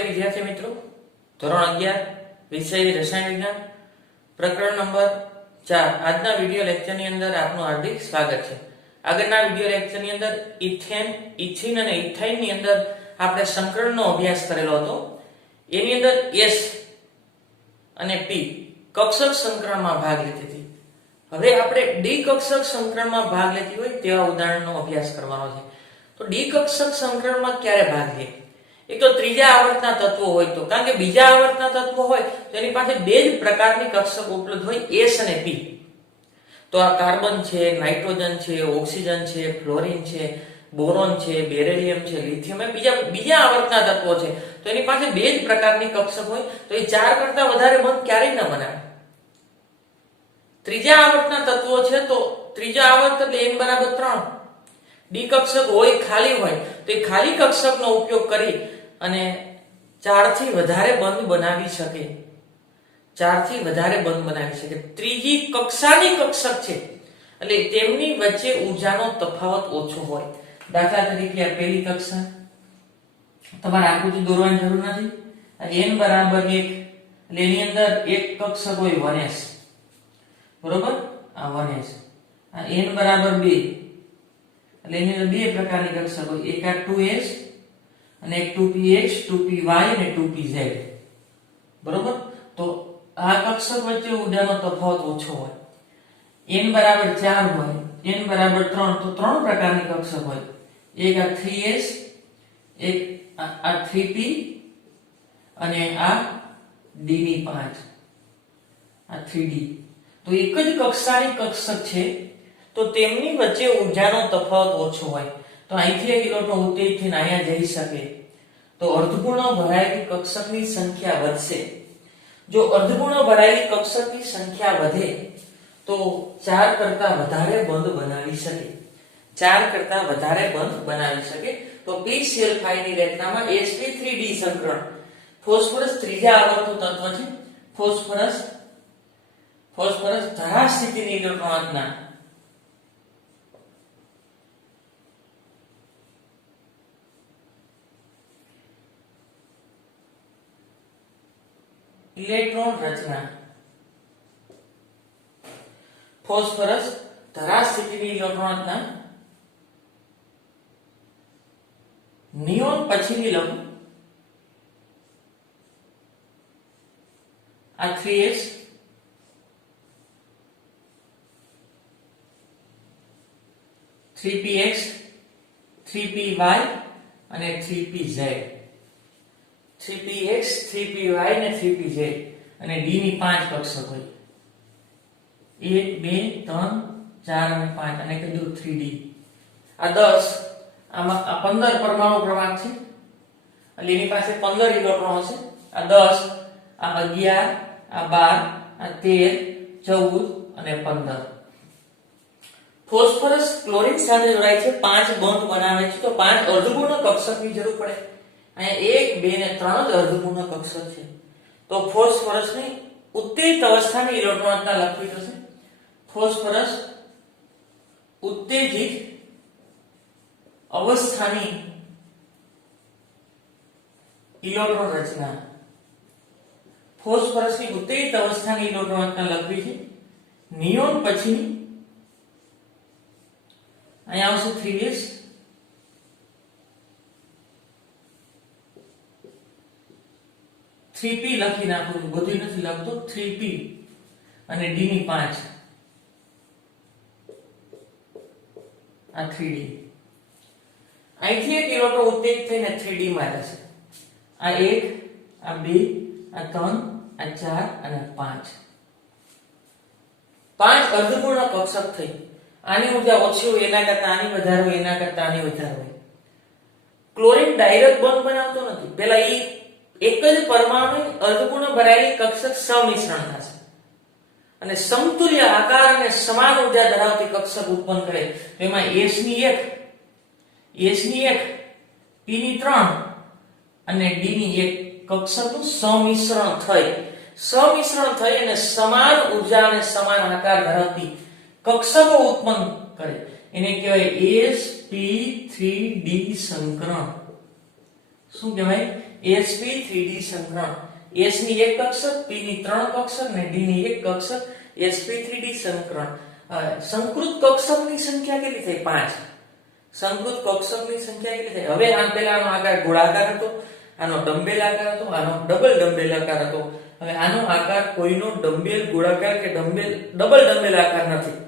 नमस्ते विद्यार्थी मित्रों, ધોરણ 11 વિષય રસાયણ વિજ્ઞાન પ્રકરણ નંબર 4 આજના વિડિયો લેક્ચરની અંદર આપનું હાર્દિક સ્વાગત છે। આગળના વિડિયો લેક્ચરની અંદર ઇથેન, ઇથિન અને ઇથાઇનની અંદર આપણે સંકરણનો અભ્યાસ કરેલો હતો। એની અંદર S અને P કક્ષક સંકરણમાં ભાગ લીધી હતી। હવે આપણે ડી કક્ષક સંકરણમાં ભાગ લેતી હોય તેવા ઉદાહરણનો અભ્યાસ કરવાનો છે। તો ડી કક્ષક સંકરણમાં ક્યારે ભાગ લે? एक तो ત્રીજા આવર્તના તત્વો હોય તો, કારણ કે બીજા આવર્તના તત્વો હોય તો એની પાસે બે જ પ્રકારની કક્ષક ઉપલબ્ધ હોય, S અને P। તો આ કાર્બન છે, નાઇટ્રોજન છે, ઓક્સિજન છે, ફ્લોરિન છે, બોરોન છે, બેરિલિયમ છે, લિથિયમ, એ બીજા આવર્તના તત્વો છે। તો એની પાસે બે જ પ્રકારની કક્ષક હોય તો એ ચાર કરતા વધારે બંધ ક્યારેય ન બનાવે। ત્રીજા આવર્તના તત્વો છે તો ત્રીજા આવર્ત એટલે n બરાબર 3 ડી કક્ષક હોય, ખાલી હોય તો એ ખાલી કક્ષકનો ઉપયોગ કરી અને 4 થી વધારે બંધ બનાવી શકે। 4 થી વધારે બંધ બનાવી શકે। ત્રીજી કક્ષાની કક્ષક છે એટલે તેમની વચ્ચે ઊર્જાનો તફાવત ઓછો હોય। દાખલા તરીકે આ પહેલી કક્ષા, તમારે આકૃતિ દોરવાની જરૂર નથી। આ n બરાબર 1 એટલે એની અંદર એક કક્ષક હોય 1s, બરોબર? આ 1s। આ n બરાબર 2 એટલે એની અંદર બે પ્રકારની કક્ષક હોય, એક આ 2s અને એક 2px, 2py અને 2pz, બરોબર? તો આ કક્ષક વચ્ચે ઊર્જાનો તફાવત ઓછો હોય। n બરાબર 4 હોય, n બરાબર 3 તો ત્રણ પ્રકારની કક્ષક હોય, એક આ 3s, એક આ 3p અને આ d ની 5, આ 3d। તો એક જ કક્ષાની કક્ષક છે તો તેમની વચ્ચે ઊર્જાનો તફાવત ઓછો હોય। તો અહીંથી એક ઇલેક્ટ્રોન ઉત્તેજિત થઈને અહીંયા જઈ શકે તો અર્ધપૂર્ણ ભરાયેલી કક્ષકની સંખ્યા વધશે। જો અર્ધપૂર્ણ ભરાયેલી કક્ષકની સંખ્યા વધે તો 4 કરતા વધારે બંધ બનાવી શકે। 4 કરતા વધારે બંધ બનાવી શકે। તો PCl5 ની રચનામાં sp3d સંકરણ, ફોસ્ફરસ ત્રીજા આવર્તનું તત્વ છે। ફોસ્ફરસ ધારા સ્થિતિની ઇલેક્ટ્રોન રચના ઇલેક્ટ્રોન રચના, ફોસ્ફરસ ધારા સ્થિતિની ઇલેક્ટ્રોન રચના નિયોન પછીની લઘુ, આ 3s, 3px, 3py અને 3pz। 3px, 3py અને 3pz અને d ની 5 કક્ષક હોય, 1 2 3 4 અને 5 અને કીધું 3d। આ 10, આમાં આ 15 પરમાણુ ક્રમાંક છે એટલે એની પાસે 15 ઇલેક્ટ્રોન હશે। આ 10, આ 11, આ 12, આ 13, 14 અને 15। ફોસ્ફરસ ક્લોરીન સાથે જોડાય છે, 5 બોન્ડ બનાવે છે તો 5 અર્ધપૂર્ણ કક્ષકની જરૂર પડે। અહીંયા 1 2 ને 3 જ અર્ધપૂર્ણ કક્ષક છે તો ફોસ્ફરસની ઉત્તેજિત અવસ્થાની ઇલેક્ટ્રોન રચના લખવી થશે। ફોસ્ફરસ ઉત્તેજિત અવસ્થાની ઇલેક્ટ્રોન રચના, ફોસ્ફરસની ઉત્તેજિત અવસ્થાની ઇલેક્ટ્રોન રચના લખવી છે નિયોન પછીની, અહીંયા આવશે 3s, 3p લખી નાખું, બધું નથી લખતો, 3p અને d ની 5, આ 3d। અહીંથી એક ઇલેક્ટ્રોન ઉત્તેજિત થઈને 3d માં જશે। આ 1, આ 2, આ 3, આ 4 અને 5, 5 અર્ધપૂર્ણ કક્ષક થઈ। આની ઊર્જા ઓછી હોય એના કરતા આની વધારે હોય, એના કરતા આની વધારે હોય। ક્લોરીન ડાયરેક્ટ બંધ બનાવતો નથી, પહેલા એક જ પરમાણુ અર્ધપૂર્ણ ભરાયેલી કક્ષક સમિશ્રણ થશે અને સમતુલ્ય આકાર અને સમાન ઊર્જા ધરાવતી કક્ષક ઉત્પન્ન કરે। તો એમાં s ની 1, p ની 3 અને d ની 1 કક્ષકનું સમિશ્રણ થઈ અને સમાન ઊર્જા અને સમાન આકાર ધરાવતી કક્ષકો ઉત્પન્ન કરે। એને કહેવાય sp3d સંકરણ। શું કહેવાય? sp3d સંકરણ. s ની એક કક્ષક, p ની 3 કક્ષક અને d ની એક કક્ષક sp3d સંકરણ. સંકૃત કક્ષકની સંખ્યા કેટલી થઈ? 5. સંકૃત કક્ષકની સંખ્યા કેટલી થઈ? હવે આમ પહેલાનો આકાર ગોળાકાર હતો, આનો ડમ્બેલ આકાર હતો, આનો ડબલ ડમ્બેલ આકાર હતો. હવે આનો આકાર કોઈનો ડમ્બેલ ગોળાકાર કે ડમ્બેલ ડબલ ડમ્બેલ આકાર નથી.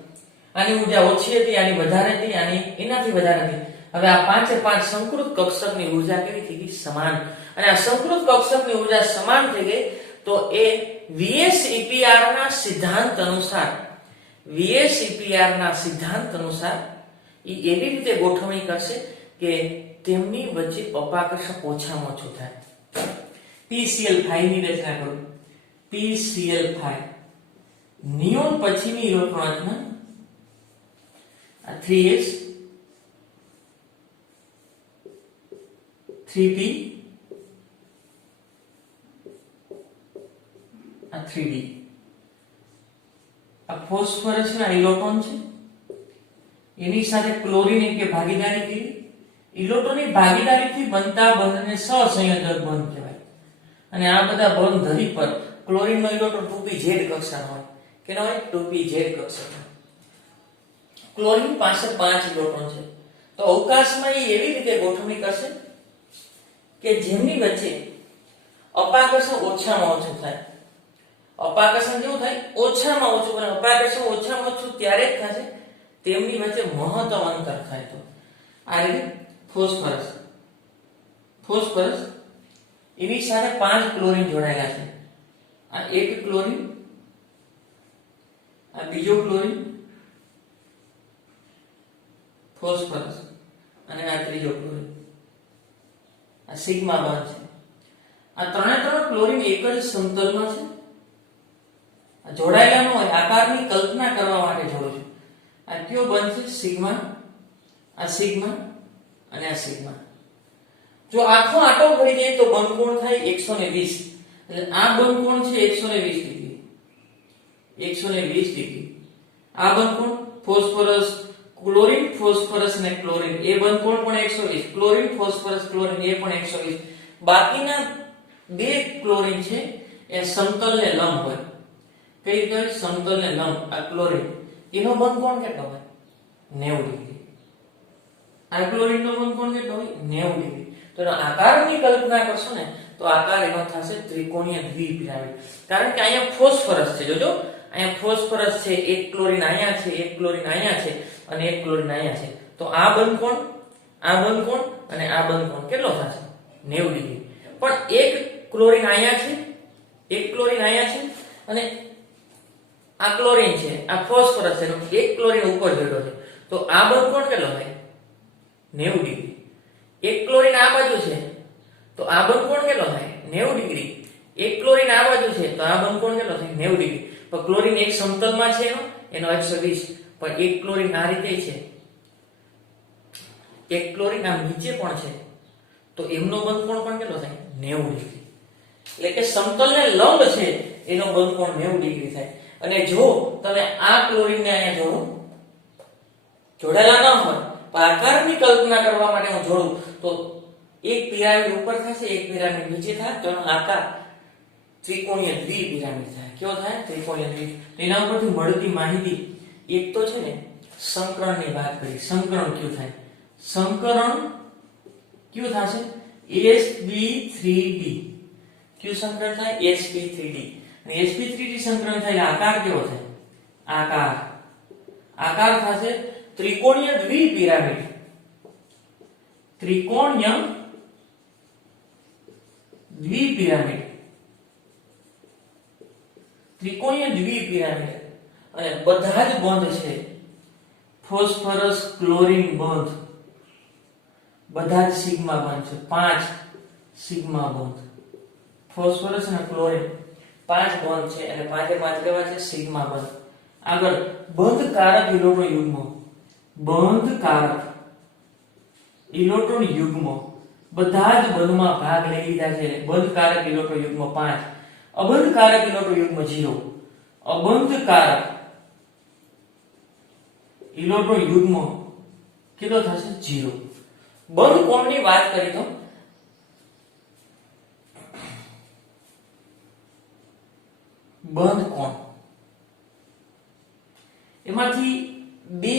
આની ઊર્જા ઓછી હતી, આની વધારે હતી, આની એનાથી વધારે હતી. હવે આ 5 સંકૃત કક્ષકની ઊર્જા કેવી થઈ ગઈ? સમાન. અને આ સંકૃત કક્ષકની ઊર્જા સમાન થઈ ગઈ તો એ VSEPR ના સિદ્ધાંત અનુસાર એ એવી રીતે ગોઠવણી કરશે કે તેમની વચ્ચે અપાકર્ષણ ઓછામાં ઓછું થાય. PCl5 ની રચના કરો. PCl5 નિયોન પછીની ઇલેક્ટ્રોન રચના આ 3s 3p આ 3d. આ ફોસ્ફરસ ના ઇલેક્ટ્રોન છે, એની સાથે ક્લોરીન કે ભાગીદારી કરી. ઇલેક્ટ્રોનની ભાગીદારીથી બનતા બંધને સહસંયોજક બંધ કહેવાય. અને આ બધા બંધ ધરી પર ક્લોરીનનો ઇલેક્ટ્રોન 2pz કક્ષાનો હોય. કેનો હોય? 2pz કક્ષાનો. ક્લોરીન પાસે 5 ઇલેક્ટ્રોન છે. તો અવકાશમાં એ એવી રીતે ગોઠવણી કરશે કે જેમની વચ્ચે અપાકર્ષણ ઓછામાં ઓછું થાય. અપાકર્ષણ કેવું થાય? ઓછામાં ઓછું. અને અપાકર્ષણ ઓછામાં ઓછું ત્યારે જ થશે તેમની વચ્ચે મહત્તમ અંતર થાય. તો આ રીતે ફોસ્ફરસ એની સાથે 5 ક્લોરીન જોડાયેલા છે. આ એક ક્લોરીન, આ બીજો ક્લોરીન, ફોસ્ફરસ અને આ ત્રીજો ક્લોરીન. આ સિગ્મા બંધ છે. આ ત્રણે ક્લોરીન એક જ સમતલમાં છે. આ જોડાયેલા ન હોય, આકારની કલ્પના કરવા માટે જોડું છું. આ કયો બંધ છે? સિગ્મા, આ સિગ્મા અને આ સિગ્મા. જો આખો આટો ફરી જાય તો બંધ કોણ થાય? 120. એટલે આ બંધ કોણ છે? 120 ડિગ્રી. 120 ડિગ્રી. આ બંધ કોણ? ફોસ્ફરસ, ક્લોરીન, ફોસ્ફરસ અને ક્લોરીન. એ બંધ કોણ પણ 120. ક્લોરીન, ફોસ્ફરસ, ક્લોરીન એ પણ 120. બાકીના 2 ક્લોરીન છે એ સમતલને લંબ હોય. કઈ રીતે? સમતલને લંબ. આ ક્લોરીન એનો બંધ કોણ કેટલો હોય? 90 ડિગ્રી. આ ક્લોરીનનો બંધ કોણ કેટલો હોય? 90 ડિગ્રી. તો એનો આકારની કલ્પના કરશો ને તો આકાર એનો થશે ત્રિકોણીય દ્વિપિરામિડ. કારણ કે અહીંયા ફોસ્ફરસ છે. જોજો અહીંયા ફોસ્ફરસ છે, એક ક્લોરીન અહીંયા છે, એક ક્લોરીન અહીંયા છે અને એક ક્લોરીન અહીંયા છે. તો આ બંધ કોણ, આ બંધ કોણ અને આ બંધ કોણ કેટલો થશે? 90 ડિગ્રી. પણ એક ક્લોરીન અહીંયા છે, એક ક્લોરીન અહીંયા છે અને આ ક્લોરીન છે, આ ફોસ્ફરસ છે, એક ક્લોરીન ઉપર જોડ્યો છે. તો આ બંધ કોણ કેટલો થાય? 90 ડિગ્રી. એક ક્લોરીન આ બાજુ છે તો આ બંધ કોણ કેટલો થાય? 90 ડિગ્રી. એક ક્લોરીન આ બાજુ છે તો આ બંધ કોણ કેટલો થાય? 90 ડિગ્રી. પણ ક્લોરીન એક સમતલમાં છે એનો 120. પણ એક ક્લોરીન આ રીતે છે, એક ક્લોરીન આ નીચે પણ છે તો એમનો બંધ કોણ પણ કેટલો થાય? 90 ડિગ્રી. એટલે કે સમતલને લંબ છે એનો બંધ કોણ 90 ડિગ્રી થાય. અને જો તમે આ ક્લોરીનને અહીંયા જોડો, જોડાયેલા ન હોય પણ આકારની કલ્પના કરવા માટે હું જોડું તો એક પિરામિડ ઉપર થશે, એક પિરામિડ નીચે થાય તો એનો આકાર ત્રિકોણીય દ્વિપિરામિડ થાય. કેવો થાય? ત્રિકોણીય દ્વિ. એના ઉપરથી મળતી માહિતી એક તો છે ને સંકરણની વાત કરી. સંકરણ કયું થાય? સંકરણ કયું થશે? sp3d. કયું સંકરણ થાય? sp3d. અને sp3d સંકરણ થાય આકાર કેવો થાય? આકાર થશે ત્રિકોણીય દ્વિપિરામિડ. ત્રિકોણીય દ્વિપિરામિડ. ત્રિકોણીય દ્વિપિરામિડ. અને બધા જ બંધ છે ફોસ્ફરસ ક્લોરીન બંધ, બધા જ સિગ્મા બંધ છે. 5 સિગ્મા બંધ. ફોસ્ફરસ અને ક્લોરીન 5 બંધ છે અને 5 એ 5 કેવા છે? સિગ્મા બંધ. આગળ બંધકારક ઇલેક્ટ્રોન યુગ્મ. બંધકારક ઇલેક્ટ્રોન યુગ્મ બધા જ બંધમાં ભાગ લઈ લીધા છે. બંધકારક ઇલેક્ટ્રોન યુગ્મ 5, અબંધકારક ઇલેક્ટ્રોન યુગ્મ 0. અબંધકારક ઇલેક્ટ્રોન યુગ્મ કેટલો થશે? 0. બંધ કોણની વાત કરી તો બંધ કોણ, એમાંથી બે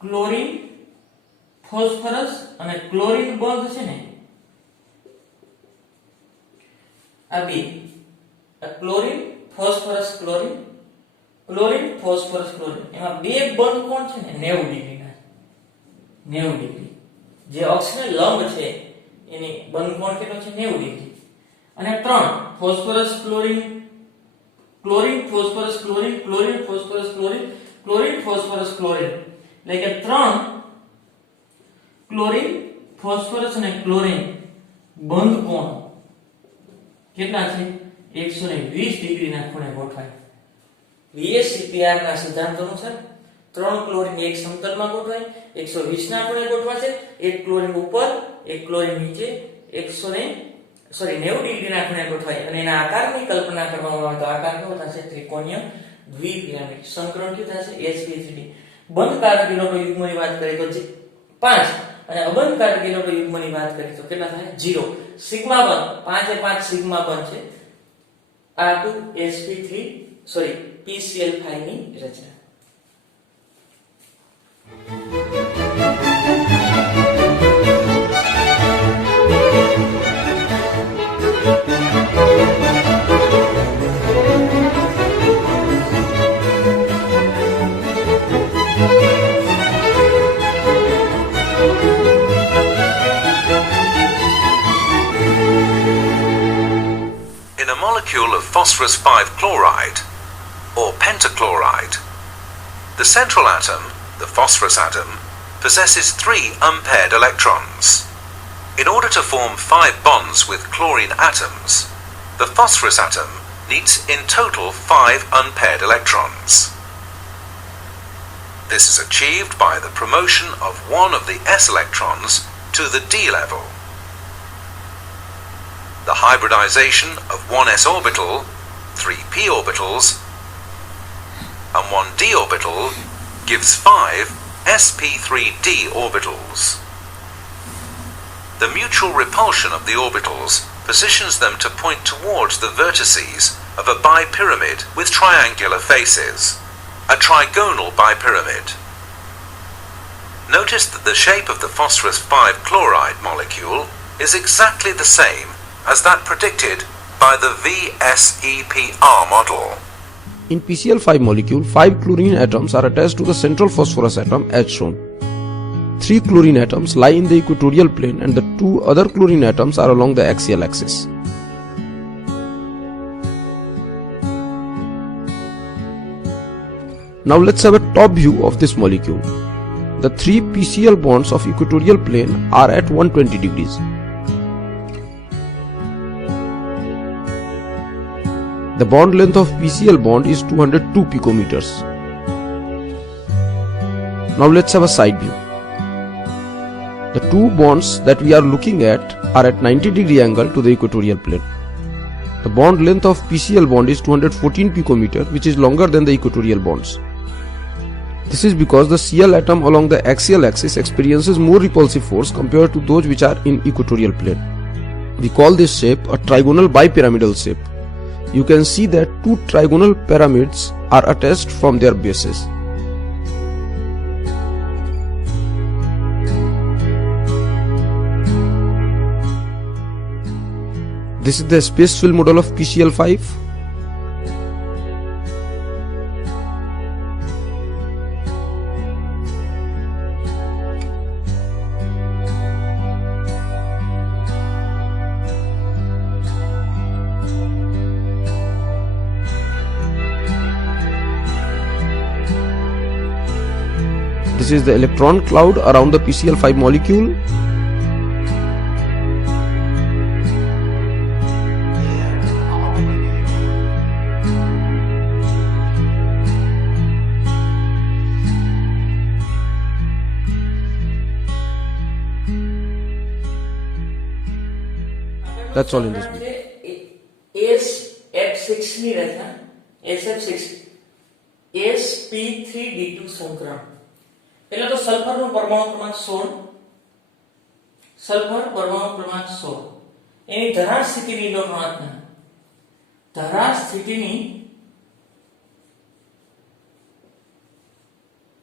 ક્લોરીન ફોસ્ફરસ અને ક્લોરીન બંધ છે ને, આ બે chlorine phosphorus chlorine, chlorine phosphorus chlorine, એમાં બે બંધ કોણ છે ને 90 ડિગ્રીના, 90 ડિગ્રી. જે અક્ષને લંબ છે એની બંધ કોણ કેટલો છે 90 ડિગ્રી. અને ત્રણ phosphorus chlorine, chlorine phosphorus chlorine, chlorine phosphorus chlorine, chlorine phosphorus chlorine, એટલે કે ત્રણ ક્લોરીન ફોસ્ફરસ અને ક્લોરીન બંધ કોણ કેટલા છે 120 ડિગ્રીના ખૂણે ગોઠવાય. VSEPR ના સિદ્ધાંત અનુસાર ત્રણ ક્લોરીન એક સમતલમાં ગોઠવાય, 120 ના ખૂણે ગોઠવાશે, એક ક્લોરીન ઉપર એક ક્લોરીન નીચે 90 ડિગ્રીના ખૂણે ગોઠવાય. અને એના આકારની કલ્પના કરવામાં આવે તો આકાર કેવો થશે? ત્રિકોણીય દ્વિપિરામિડ. સંકરણ કેવું થશે? sp3d. બંધ કારક ઇલેક્ટ્રોન યુગ્મની વાત કરીએ તો 5 અને અબંધ કારક ઇલેક્ટ્રોન યુગ્મની વાત કરીએ તો કેટલા થાય? 0. સિગ્મા બંધ 5 એ 5 સિગ્મા બંધ છે. PCl5 ની રચના. In a molecule of phosphorus 5 chloride or pentachloride, the central atom, the phosphorus atom, possesses 3 unpaired electrons. In order to form 5 bonds with chlorine atoms, the phosphorus atom needs in total 5 unpaired electrons. This is achieved by the promotion of one of the s electrons to the d level. The hybridization of one s orbital, 3 p orbitals, and one d orbital gives 5 sp3d orbitals. The mutual repulsion of the orbitals positions them to point towards the vertices of a bipyramid with triangular faces, a trigonal bipyramid. Notice that the shape of the phosphorus 5 chloride molecule is exactly the same as that predicted by the VSEPR model. In PCl5 molecule, 5 chlorine atoms are attached to the central phosphorus atom as shown. 3 chlorine atoms lie in the equatorial plane and the 2 other chlorine atoms are along the axial axis. Now let's have a top view of this molecule. The 3 PCl bonds of equatorial plane are at 120 degrees. The bond length of PCl bond is 202 picometers. Now let's have a side view. The 2 bonds that we are looking at are at 90 degree angle to the equatorial plane. The bond length of PCl bond is 214 picometer, which is longer than the equatorial bonds. This is because the Cl atom along the axial axis experiences more repulsive force compared to those which are in equatorial plane. We call this shape a trigonal bipyramidal shape. You can see that 2 trigonal pyramids are attached from their bases. This is the space fill model of PCl5. This is the electron cloud around the PCl5 molecule. That's all in this video. SF6 ની રચના. SF6 sp3d2 સંકરણ. પહેલા તો સલ્ફરનું પરમાણુ ક્રમાંક 16, sulphur પરમાણુ ક્રમાંક 16 એની ધરાર સ્થિતિની electron રચના. ધરાર સ્થિતિની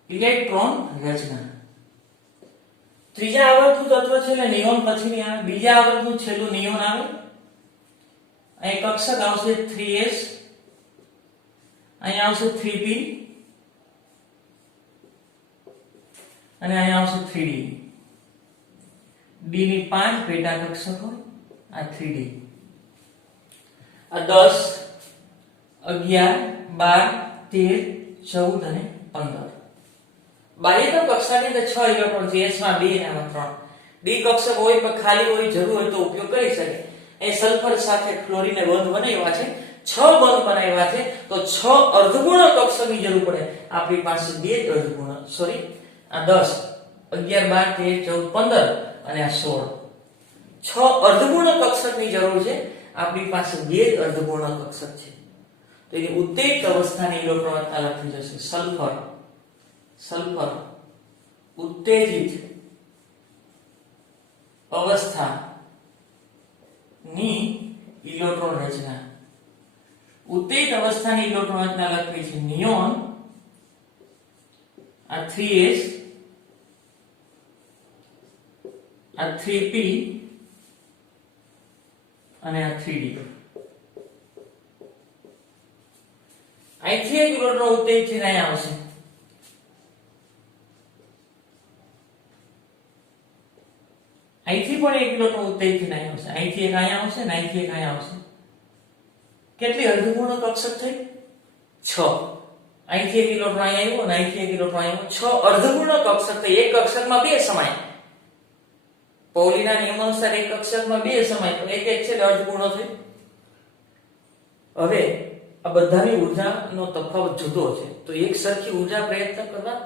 electron રચના. ત્રીજા આવર્તનું તત્વ છે એટલે નિયોન પછીની આવે. બીજા આવર્તનું છેલ્લું નિયોન આવે. અહીં કક્ષક આવશે 3s, અહીં આવશે 3p અને અહીં આવશે 3d. d ની 5 પેટા કક્ષક હોય, આ 3d. આ 10, 11, 12, 13, 14 અને 15. બાહ્યતમ કક્ષાની અંદર 6 ઇલેક્ટ્રોન છે, s માં 2 અને આમાં 3. d કક્ષક હોય પણ ખાલી હોય, જરૂર હોય તો ઉપયોગ કરી શકે. એ સલ્ફર સાથે ક્લોરીને બંધ બનાવ્યા છે, 6 બંધ બનાવ્યા છે, તો 6 અર્ધપૂર્ણ કક્ષકની જરૂર પડે. આપણી પાસે 2 અર્ધપૂર્ણ, સોરી, આ 10, 11, 12, 13, 14, 15 અને આ 16. 6 અર્ધપૂર્ણ કક્ષકની જરૂર છે. આપણી પાસે 2 અર્ધપૂર્ણ કક્ષક છે. તો એની ઉત્તેજિત અવસ્થાની ઇલેક્ટ્રોન રચના લખી જશે. સલ્ફર ઉત્તેજિત અવસ્થાની ઇલેક્ટ્રોન રચના. ઉત્તેજિત અવસ્થાની ઇલેક્ટ્રોન રચના લખવી છે નિયોન, આ 3s, આ 3p અને આ 3d. અહીંથી એક ઇલેક્ટ્રોન ઉત્તેજિત થઈને અહીંયા આવશે. અહીંથી પણ એક ઇલેક્ટ્રોન ઉત્તેજિત થઈને અહીંયા આવશે. અહીંથી એક અહીંયા આવશે અને અહીંથી એક અહીંયા આવશે. કેટલી અર્ધપૂર્ણ કક્ષક થઈ? 6. અહીંથી એક ઇલેક્ટ્રોન અહીંયા આવ્યો અને અહીંથી એક ઇલેક્ટ્રોન આવ્યો. 6 અર્ધપૂર્ણ કક્ષક થઈ. એક કક્ષકમાં 2 સમાય. પૌલીના નિયમ અનુસાર એક કક્ષકમાં 2 સમાય, તો એક એક છે અર્ધપૂર્ણ થઈ. હવે આ બધાની ઊર્જાનો તફાવત જુદો છે, તો એક સરખી ઊર્જા પ્રયત્ન કરવા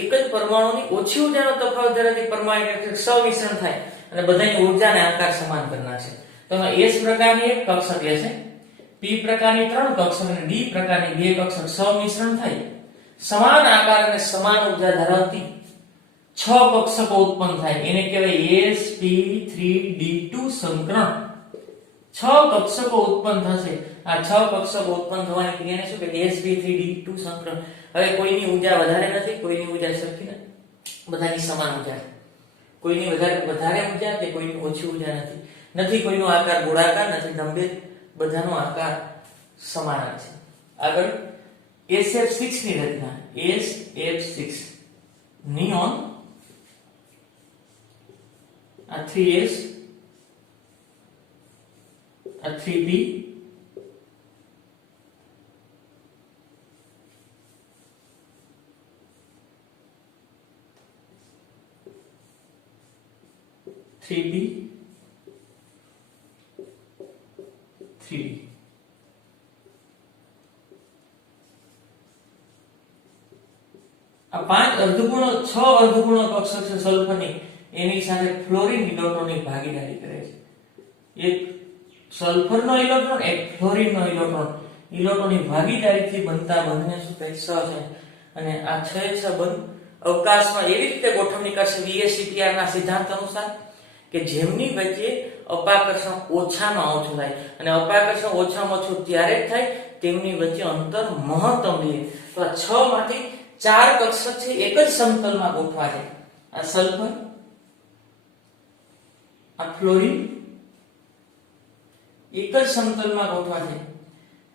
એક જ પરમાણુની ઓછી ઊર્જાનો તફાવત ધરાવતી પરમાણુ ઇલેક્ટ્રોન સંમિશ્રણ થાય અને બધાની ઊર્જાને આકાર સમાન કરનાર છે. તો S પ્રકારની એક કક્ષક લેશે, P પ્રકારની 3 કક્ષક અને D પ્રકારની 2 કક્ષક સંમિશ્રણ થાય સમાન આકાર અને સમાન ઊર્જા ધરાવતી 6 કક્ષકો ઉત્પન્ન થાય. એને કહેવાય sp3d2 સંકરણ. 6 કક્ષકો ઉત્પન્ન થશે. આ 6 કક્ષકો ઉત્પન્ન થવાની ક્રિયાને શું કહેવાય? sp3d2 સંકરણ. હવે કોઈની ઊર્જા વધારે નથી, કોઈની ઊર્જા સરખી નથી, બધાની સમાન ઊર્જા. કોઈની વધારે ઊર્જા કે કોઈની ઓછી ઊર્જા નથી કોઈનો આકાર ગોળાકાર, નથી લંબિત, બધાનો આકાર સમાન છે. આગળ SF6 ની રચના. SF6 નિયોન, આ 3s, આ 3p3d 3d. આ 5 અર્ધપૂર્ણ 6 અર્ધપૂર્ણ કક્ષક છે સલ્ફરની, એની સાથે ફ્લોરીન ઇલેક્ટ્રોનની ભાગીદારી કરે છે. એક સલ્ફરનો ઇલેક્ટ્રોન, એક ફ્લોરીનનો ઇલેક્ટ્રોનની ભાગીદારીથી બનતા બંધને શું કહે? સહ છે. અને આ 6 બંધ અવકાશમાં એવી રીતે ગોઠવણી કરશે VSEPR ના સિદ્ધાંત અનુસાર કે જેમની વચ્ચે અપાકર્ષણ ઓછામાં ઓછું થાય, અને અપાકર્ષણ ઓછામાં ઓછું ત્યારે જ થાય તેમની વચ્ચે અંતર મહત્તમ રહે. તો આ 6 માંથી 4 કક્ષક છે એક જ સમતલમાં ગોઠવા છે. આ સલ્ફર, આ ફ્લોરીન એક જ સમતલમાં ગોઠવા છે.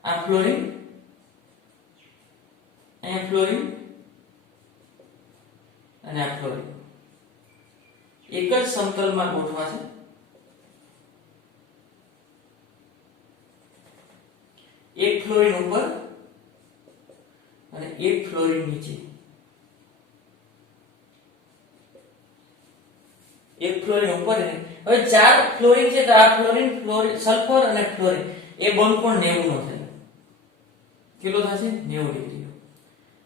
આ ફ્લોરીન, અહીંયા ફ્લોરીન અને આ ફ્લોરીન એક જ સમતલમાં ગોઠવા છે. એક ફ્લોરીન ઉપર અને એક ફ્લોરીન નીચે. એક ફ્લોરીન ઉપર. હવે 4 ફ્લોરીન છે તો આ ફ્લોરીન, સલ્ફર અને ફ્લોરીન એ બનકોણ 90 નો થાય. કેટલો થશે? 90 ડિગ્રી.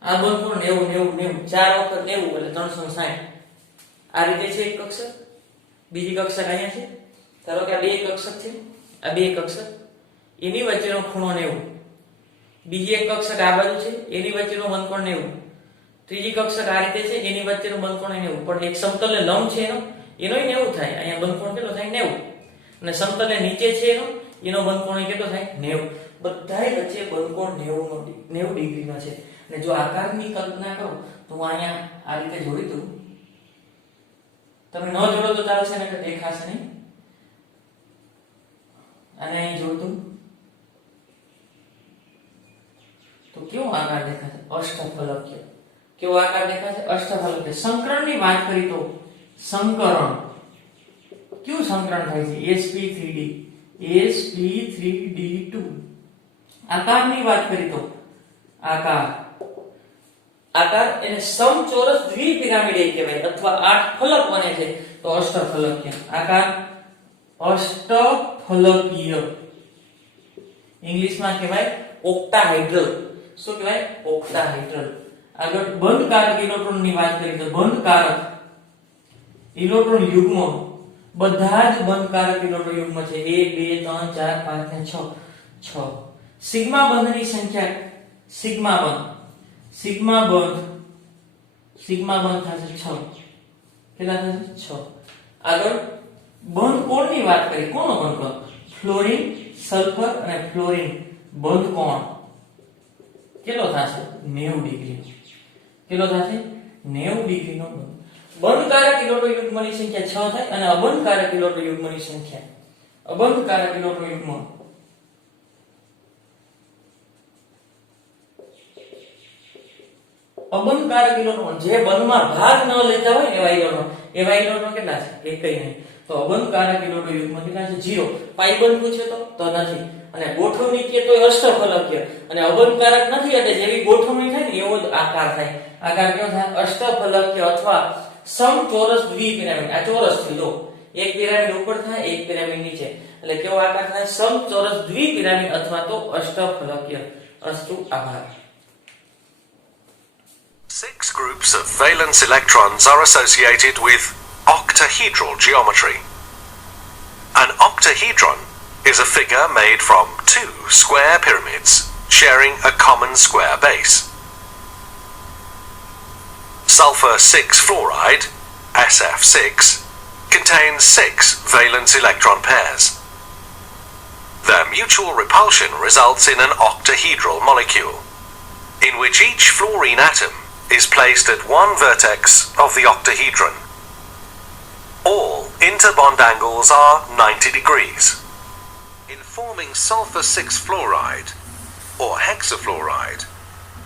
આ બનકોણ 90 90 90 4 વખત 90 એટલે 360. આ રીતે છે એક કક્ષક. બીજી કક્ષક અહીંયા છે. ધારો કે આ 2 કક્ષક છે, આ 2 કક્ષક, એની વચ્ચેનો ખૂણો 90. બીજી એક કક્ષક આ બાજુ છે, એની વચ્ચેનો બનકોણ 90. ત્રીજી કક્ષક આ રીતે છે, એની વચ્ચેનો બનકોણ 90. પણ એક સમતલને લંબ છે એનો એનો 90 થાય. અહીંયા બંધકોણ કેટલો થાય 90. અને સમતલે નીચે છે એનો બંધકોણ કેટલો થાય 90. બધાય વચ્ચે બંધકોણ 90 ડિગ્રીનો છે. અને જો આકારની કલ્પના કરો તો હું અહીંયા આ રીતે જોડી દઉં. તમે ન જોડો તો ચાલશે ને, કે દેખાશે નહીં. અને અહીં જોડ દઉં તો કેવો આકાર દેખાશે? અષ્ટફલકીય. કેવો આકાર દેખાશે? અષ્ટફલકીય. સંકરણની વાત કરી તો સંકરણ કયું સંકરણ થાય છે? sp3d sp3d2. આકારની વાત કરી તો આકાર એને સમચોરસ દ્વિપિરામિડ કહેવાય, અથવા 8 ફલક બને છે તો અષ્ટફલકીય. આકાર અષ્ટફલકીય. ઇંગ્લિશમાં કહેવાય ઓક્ટાહેડ્રલ. શું કહેવાય? ઓક્ટાહેડ્રલ. આગળ બંધકારક ઇલેક્ટ્રોનની વાત કરીએ તો બંધકારક ઇલેક્ટ્રોન યુગ્મ, બધા જ બંધકારક ઇલેક્ટ્રોન યુગ્મ છે 1 2 3 4 5 અને 6. સિગ્મા બંધની સંખ્યા સિગ્મા બંધ થશે 6. કેટલા થશે? 6. આગળ બંધકોણની વાત કરીએ. કોનો બંધકોણ? ફ્લોરિન, સલ્ફર અને ફ્લોરિન બંધકોણ કેટલો થશે? 90 ડિગ્રી. કેટલો થશે? 90 ડિગ્રીનો બંધકારક ઇલેક્ટ્રોન યુગ્મની સંખ્યા 6 થાય. અને અબંધકારક ઇલેક્ટ્રોન યુગ્મની સંખ્યા અબંધકારક ઇલેક્ટ્રોન યુગ્મ અબંધકારક ઇલેક્ટ્રોન જે બંધમાં ભાગ ન લેતા હોય એવા ઇલેક્ટ્રોન કેટલા છે? એકઈ નહીં. તો અબંધકારક ઇલેક્ટ્રોન યુગ્મ કેટલા છે? 0. પાઈ બંધ પૂછે તો નથી. અને ગોઠવણી કે તો અષ્ટફલકીય. અને અબંધકારક નથી એટલે જેવી ગોઠવણી થાય ને એવો જ આકાર થાય. આકાર કેવો થાય? અષ્ટફલકીય અથવા સમચોરસ દ્વિપિરામિડ. આ ચોરસ છે જો, એક પિરામિડ ઉપર થાય, એક પિરામિડ નીચે, એટલે કેવો આકાર થાય? સમચોરસ દ્વિપિરામિડ અથવા તો અષ્ટફલકીય. અસ્તુ. આભાર. 6 groups of valence electrons are associated with octahedral geometry. An octahedron is a figure made from 2 square pyramids sharing a common square base. Sulfur 6 fluoride, SF6, contains 6 valence electron pairs. Their mutual repulsion results in an octahedral molecule, in which each fluorine atom is placed at one vertex of the octahedron. All interbond angles are 90 degrees. In forming sulfur 6 fluoride, or hexafluoride,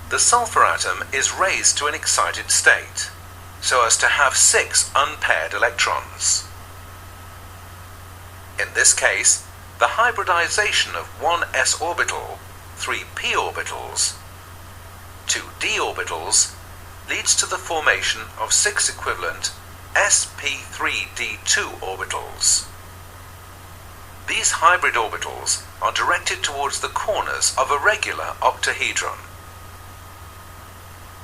the sulfur atom is raised to an excited state, so as to have 6 unpaired electrons. In this case, the hybridization of one s orbital, 3 p orbitals, 2 d orbitals leads to the formation of 6 equivalent sp3d2 orbitals. These hybrid orbitals are directed towards the corners of a regular octahedron.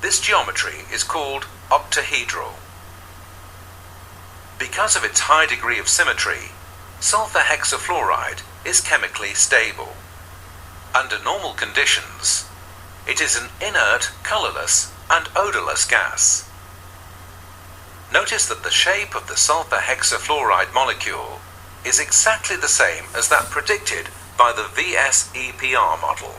This geometry is called octahedral. Because of its high degree of symmetry, sulfur hexafluoride is chemically stable. Under normal conditions, it is an inert, colorless and odorless gas. Notice that the shape of the sulfur hexafluoride molecule is exactly the same as that predicted by the VSEPR model.